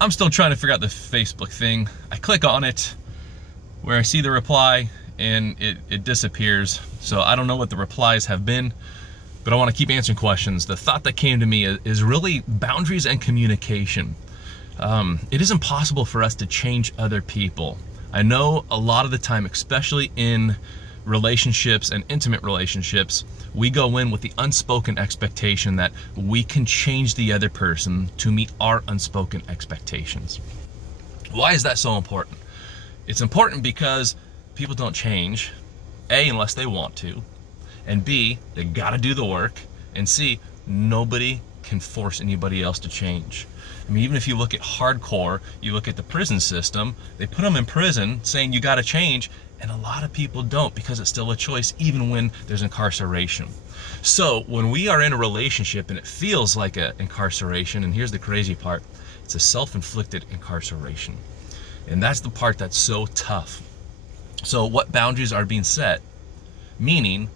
I'm still trying to figure out the Facebook thing. I click on it where I see the reply and it disappears. So I don't know what the replies have been, but I want to keep answering questions. The thought that came to me is really boundaries and communication. It is impossible for us to change other people. I know a lot of the time, especially in relationships and intimate relationships, we go in with the unspoken expectation that we can change the other person to meet our unspoken expectations. Why is that so important? It's important because people don't change, A, unless they want to, and B, they gotta do the work, and C, nobody can force anybody else to change. I mean, even if you look at hardcore, you look at the prison system, they put them in prison saying you gotta change, and a lot of people don't because it's still a choice even when there's incarceration. So when we are in a relationship and it feels like an incarceration, and here's the crazy part, it's a self-inflicted incarceration. And that's the part that's so tough. So what boundaries are being set? Meaning,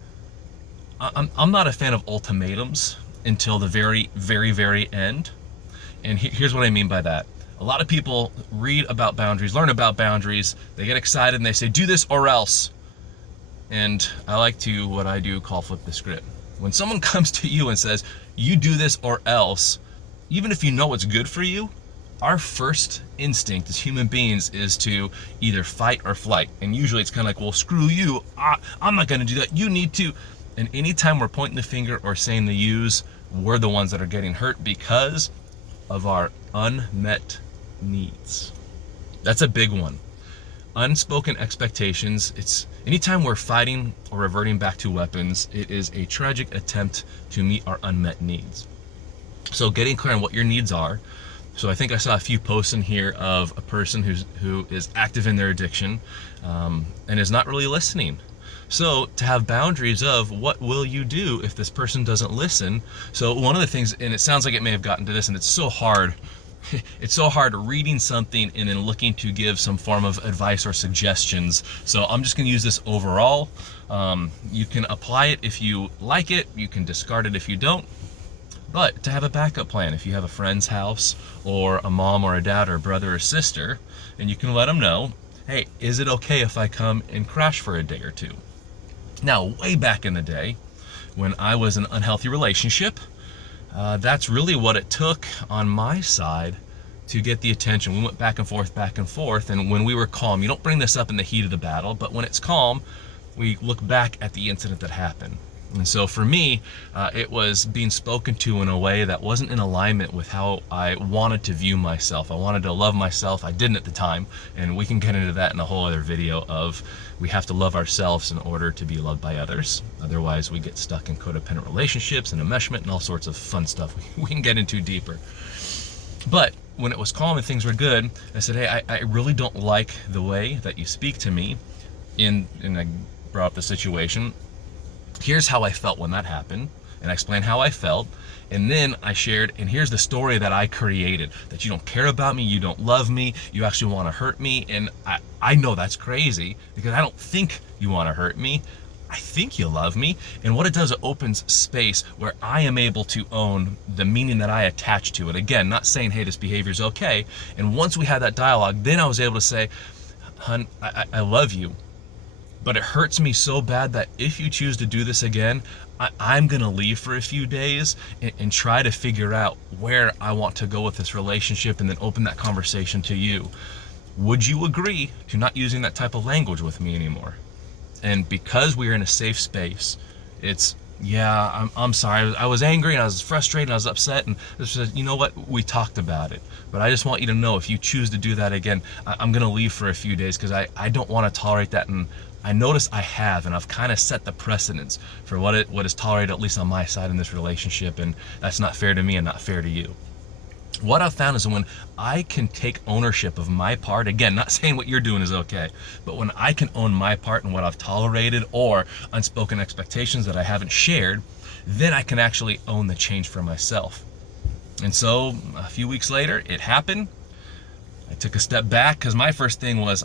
I'm not a fan of ultimatums until the very, very, very end. And here's what I mean by that. A lot of people read about boundaries, learn about boundaries, they get excited and they say, do this or else. And I like to, what I do, call flip the script. When someone comes to you and says, you do this or else, even if you know what's good for you, our first instinct as human beings is to either fight or flight. And usually it's kind of like, well, screw you, I'm not gonna do that, you need to. And anytime we're pointing the finger or saying the yous, we're the ones that are getting hurt because of our unmet needs. That's a big one. Unspoken expectations. It's anytime we're fighting or reverting back to weapons, it is a tragic attempt to meet our unmet needs. So getting clear on what your needs are. So I think I saw a few posts in here of a person who is active in their addiction and is not really listening. So to have boundaries of what will you do if this person doesn't listen. So one of the things, and it sounds like it may have gotten to this, and it's so hard. It's so hard reading something and then looking to give some form of advice or suggestions. So I'm just gonna use this overall. You can apply it if you like it, you can discard it if you don't. But to have a backup plan, if you have a friend's house or a mom or a dad or a brother or sister, and you can let them know, hey, is it okay if I come and crash for a day or two? Now, way back in the day, when I was in an unhealthy relationship, that's really what it took on my side to get the attention. We went back and forth, and when we were calm, you don't bring this up in the heat of the battle, but when it's calm, we look back at the incident that happened. And so for me, it was being spoken to in a way that wasn't in alignment with how I wanted to view myself. I wanted to love myself. I didn't at the time, and we can get into that in a whole other video of we have to love ourselves in order to be loved by others. Otherwise, we get stuck in codependent relationships and enmeshment and all sorts of fun stuff we can get into deeper. But when it was calm and things were good, I said, hey, I really don't like the way that you speak to me. And I brought up the situation. Here's how I felt when that happened, and I explained how I felt, and then I shared, and here's the story that I created, that you don't care about me, you don't love me, you actually want to hurt me, and I know that's crazy, because I don't think you want to hurt me, I think you love me, and what it does, it opens space where I am able to own the meaning that I attach to it. Again, not saying, hey, this behavior's okay, and once we had that dialogue, then I was able to say, hun, I love you. But it hurts me so bad that if you choose to do this again, I'm gonna leave for a few days and try to figure out where I want to go with this relationship and then open that conversation to you. Would you agree to not using that type of language with me anymore? And because we're in a safe space, it's, yeah, I'm sorry, I was angry and I was frustrated and I was upset, and this was, you know what, we talked about it. But I just want you to know, if you choose to do that again, I'm gonna leave for a few days because I don't wanna tolerate that, and I notice I have, and I've kind of set the precedence for what is tolerated, at least on my side in this relationship, and that's not fair to me and not fair to you. What I've found is when I can take ownership of my part, again, not saying what you're doing is okay, but when I can own my part in what I've tolerated or unspoken expectations that I haven't shared, then I can actually own the change for myself. And so a few weeks later, it happened. I took a step back because my first thing was,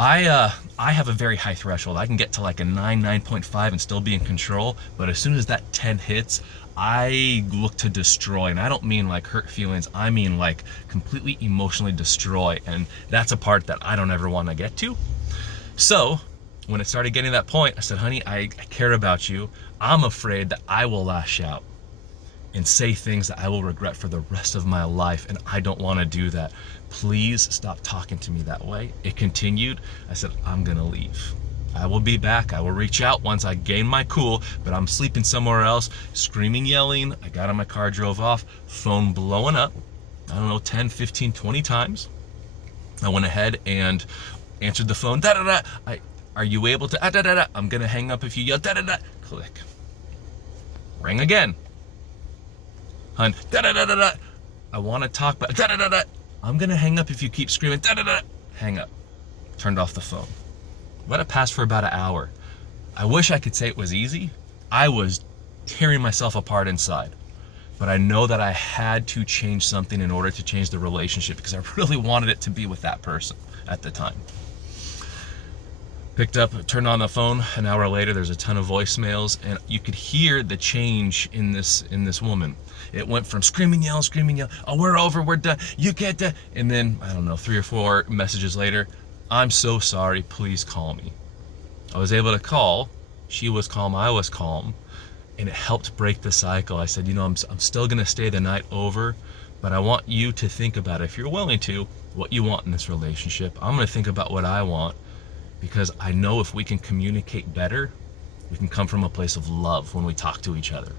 I have a very high threshold. I can get to like a 9.5 and still be in control, but as soon as that 10 hits, I look to destroy, and I don't mean like hurt feelings, I mean like completely emotionally destroy, and that's a part that I don't ever want to get to. So when it started getting to that point, I said, honey, I care about you. I'm afraid that I will lash out and say things that I will regret for the rest of my life, and I don't want to do that. Please stop talking to me that way. It continued. I said, I'm gonna leave. I will be back. I will reach out once I gain my cool, but I'm sleeping somewhere else, screaming, yelling. I got in my car, drove off, phone blowing up, I don't know, 10, 15, 20 times. I went ahead and answered the phone. Da da da. Are you able to? Da da da. I'm gonna hang up if you yell. Da da da. Click. Ring again. Hun. Da da da da da. I want to talk, but da da da da. I'm gonna hang up if you keep screaming. Da da da. Hang up. Turned off the phone. Let it pass for about an hour. I wish I could say it was easy. I was tearing myself apart inside. But I know that I had to change something in order to change the relationship, because I really wanted it to be with that person at the time. Picked up, turned on the phone. An hour later, there's a ton of voicemails, and you could hear the change in this woman. It went from screaming, yell, oh, we're over, we're done, you get that. And then, I don't know, 3 or 4 messages later, I'm so sorry, please call me. I was able to call. She was calm, I was calm, and it helped break the cycle. I said, you know, I'm still gonna stay the night over, but I want you to think about, if you're willing to, what you want in this relationship. I'm gonna think about what I want, because I know if we can communicate better, we can come from a place of love when we talk to each other.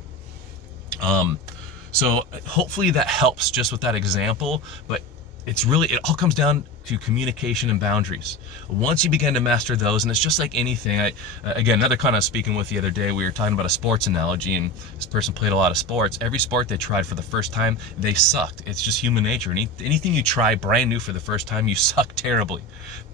So hopefully that helps just with that example, but it all comes down to communication and boundaries. Once you begin to master those, and it's just like anything. Again, another kind of speaking with the other day, we were talking about a sports analogy, and this person played a lot of sports. Every sport they tried for the first time, they sucked. It's just human nature. Anything you try brand new for the first time, you suck terribly.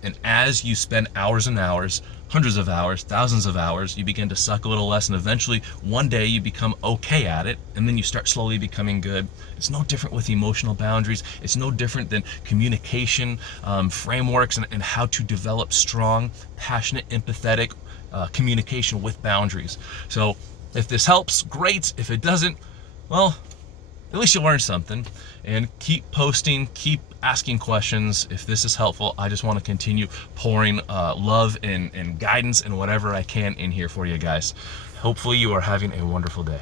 And as you spend hours and hours, hundreds of hours, thousands of hours, you begin to suck a little less, and eventually one day you become okay at it, and then you start slowly becoming good. It's no different with emotional boundaries. It's no different than communication frameworks and how to develop strong, passionate, empathetic communication with boundaries. So if this helps, great. If it doesn't, well, at least you learned something. And keep posting, keep asking questions. If this is helpful, I just want to continue pouring love and guidance and whatever I can in here for you guys. Hopefully you are having a wonderful day.